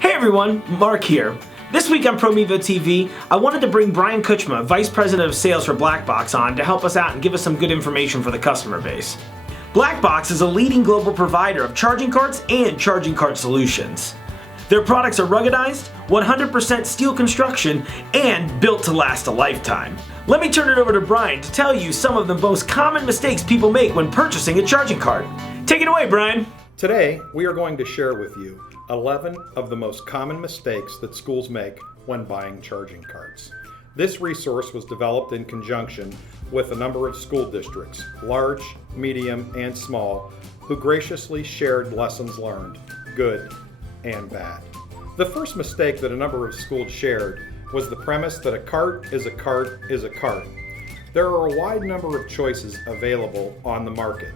Hey everyone, Mark here. This week on Promevo TV, I wanted to bring Brian Kutchma, Vice President of Sales for Blackbox, on to help us out and give us some good information for the customer base. Blackbox is a leading global provider of charging carts and charging cart solutions. Their products are ruggedized, 100% steel construction, and built to last a lifetime. Let me turn it over to Brian to tell you some of the most common mistakes people make when purchasing a charging cart. Take it away, Brian. Today, we are going to share with you 11 of the most common mistakes that schools make when buying charging carts. This resource was developed in conjunction with a number of school districts, large, medium, and small, who graciously shared lessons learned, good and bad. The first mistake that a number of schools shared was the premise that a cart is a cart is a cart. There are a wide number of choices available on the market.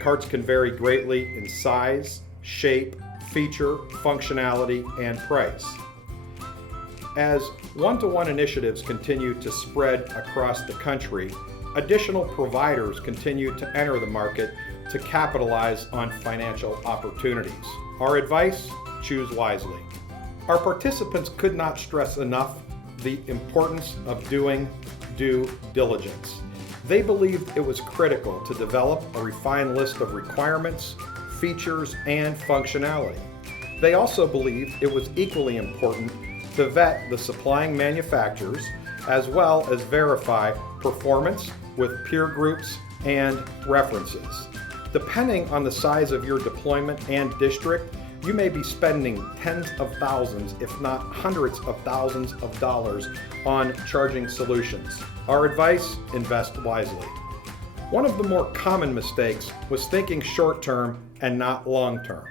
Carts can vary greatly in size, shape, feature, functionality, and price. As one-to-one initiatives continue to spread across the country, additional providers continue to enter the market to capitalize on financial opportunities. Our advice: choose wisely. Our participants could not stress enough the importance of doing due diligence. They believed it was critical to develop a refined list of requirements, features, and functionality. They also believed it was equally important to vet the supplying manufacturers as well as verify performance with peer groups and references. Depending on the size of your deployment and district, you may be spending tens of thousands, if not hundreds of thousands of dollars on charging solutions. Our advice: invest wisely. One of the more common mistakes was thinking short-term and not long-term.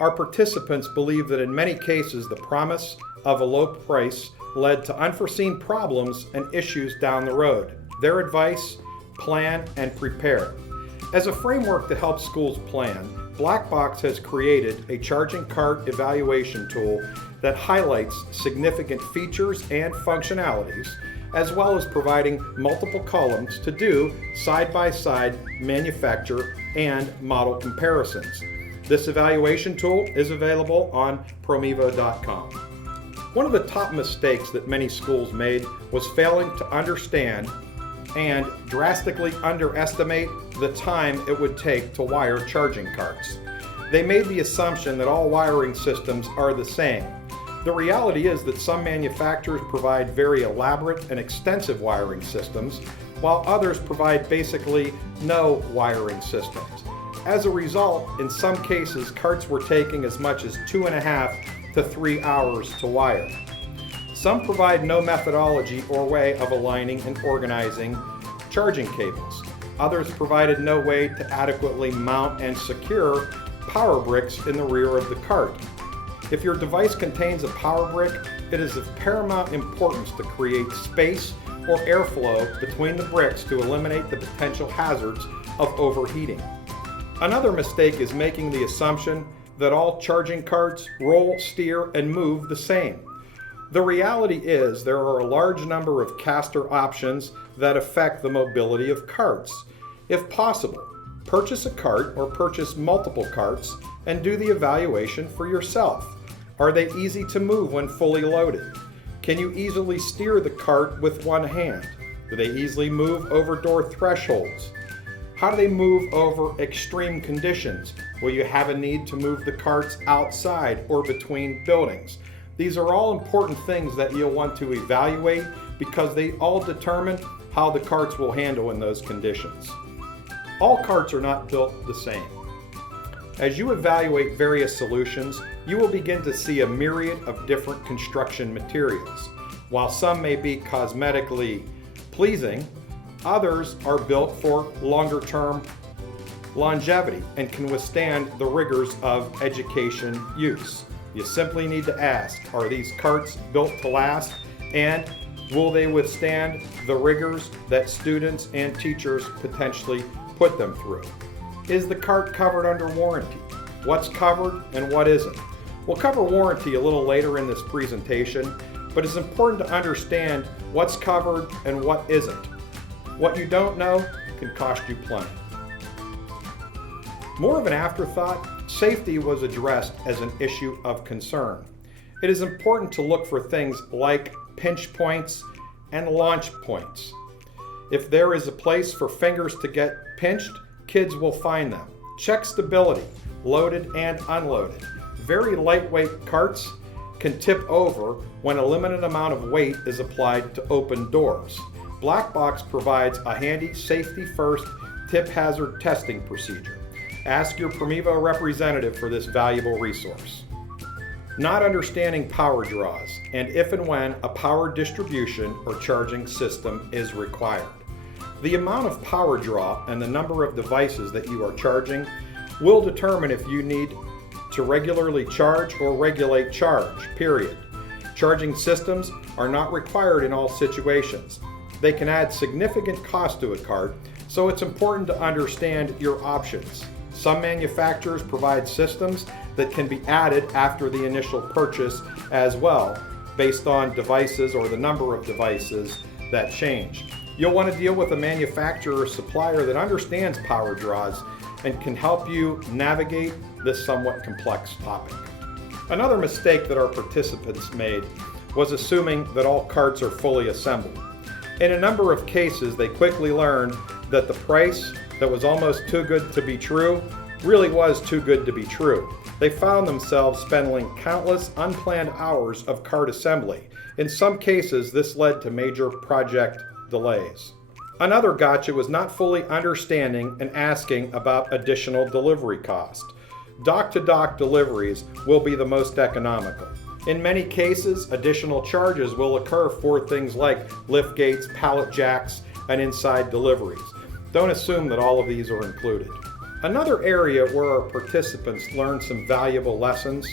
Our participants believe that in many cases the promise of a low price led to unforeseen problems and issues down the road. Their advice: plan and prepare. As a framework to help schools plan, Blackbox has created a charging cart evaluation tool that highlights significant features and functionalities, as well as providing multiple columns to do side-by-side manufacturer and model comparisons. This evaluation tool is available on Promevo.com. One of the top mistakes that many schools made was failing to understand and drastically underestimate the time it would take to wire charging carts. They made the assumption that all wiring systems are the same. The reality is that some manufacturers provide very elaborate and extensive wiring systems, while others provide basically no wiring systems. As a result, in some cases, carts were taking as much as 2.5 to 3 hours to wire. Some provide no methodology or way of aligning and organizing charging cables. Others provided no way to adequately mount and secure power bricks in the rear of the cart. If your device contains a power brick, it is of paramount importance to create space or airflow between the bricks to eliminate the potential hazards of overheating. Another mistake is making the assumption that all charging carts roll, steer, and move the same. The reality is there are a large number of caster options that affect the mobility of carts. If possible, purchase a cart or purchase multiple carts and do the evaluation for yourself. Are they easy to move when fully loaded? Can you easily steer the cart with one hand? Do they easily move over door thresholds? How do they move over extreme conditions? Will you have a need to move the carts outside or between buildings? These are all important things that you'll want to evaluate because they all determine how the carts will handle in those conditions. All carts are not built the same. As you evaluate various solutions, you will begin to see a myriad of different construction materials. While some may be cosmetically pleasing, others are built for longer-term longevity and can withstand the rigors of education use. You simply need to ask, are these carts built to last, and will they withstand the rigors that students and teachers potentially put them through? Is the cart covered under warranty? What's covered and what isn't? We'll cover warranty a little later in this presentation, but it's important to understand what's covered and what isn't. What you don't know can cost you plenty. More of an afterthought, safety was addressed as an issue of concern. It is important to look for things like pinch points and launch points. If there is a place for fingers to get pinched, kids will find them. Check stability, loaded and unloaded. Very lightweight carts can tip over when a limited amount of weight is applied to open doors. Black Box provides a handy safety first tip hazard testing procedure. Ask your Promevo representative for this valuable resource. Not understanding power draws and if and when a power distribution or charging system is required. The amount of power draw and the number of devices that you are charging will determine if you need to regularly charge or regulate charge, period. Charging systems are not required in all situations. They can add significant cost to a cart, so it's important to understand your options. Some manufacturers provide systems that can be added after the initial purchase as well, based on devices or the number of devices that change. You'll want to deal with a manufacturer or supplier that understands power draws and can help you navigate this somewhat complex topic. Another mistake that our participants made was assuming that all carts are fully assembled. In a number of cases, they quickly learned that the price that was almost too good to be true really was too good to be true. They found themselves spending countless unplanned hours of cart assembly. In some cases, this led to major project delays. Another gotcha was not fully understanding and asking about additional delivery cost. Dock-to-dock deliveries will be the most economical. In many cases, additional charges will occur for things like lift gates, pallet jacks, and inside deliveries. Don't assume that all of these are included. Another area where our participants learned some valuable lessons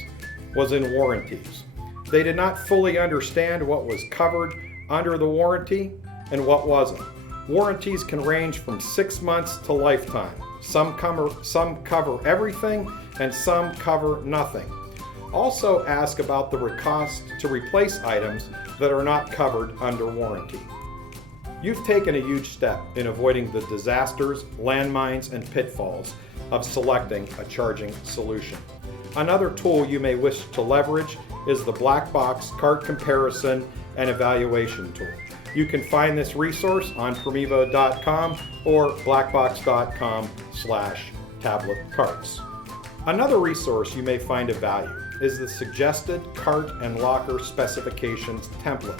was in warranties. They did not fully understand what was covered under the warranty and what wasn't. Warranties can range from 6 months to lifetime. Some cover everything and some cover nothing. Also ask about the cost to replace items that are not covered under warranty. You've taken a huge step in avoiding the disasters, landmines, and pitfalls of selecting a charging solution. Another tool you may wish to leverage is the Black Box Cart Comparison and Evaluation Tool. You can find this resource on Promevo.com or blackbox.com/tabletcarts. Another resource you may find of value is the suggested cart and locker specifications template.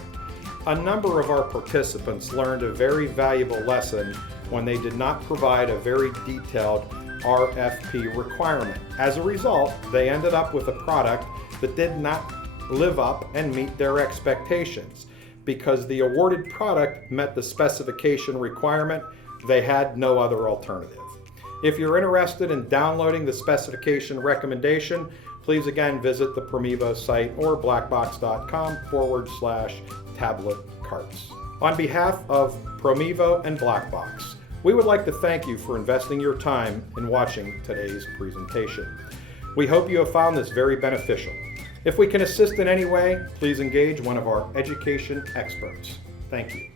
A number of our participants learned a very valuable lesson when they did not provide a very detailed RFP requirement. As a result, they ended up with a product that did not live up and meet their expectations. Because the awarded product met the specification requirement, they had no other alternative. If you're interested in downloading the specification recommendation, please again visit the Promevo site or blackbox.com/tabletcarts. On behalf of Promevo and Black Box, we would like to thank you for investing your time in watching today's presentation. We hope you have found this very beneficial. If we can assist in any way, please engage one of our education experts. Thank you.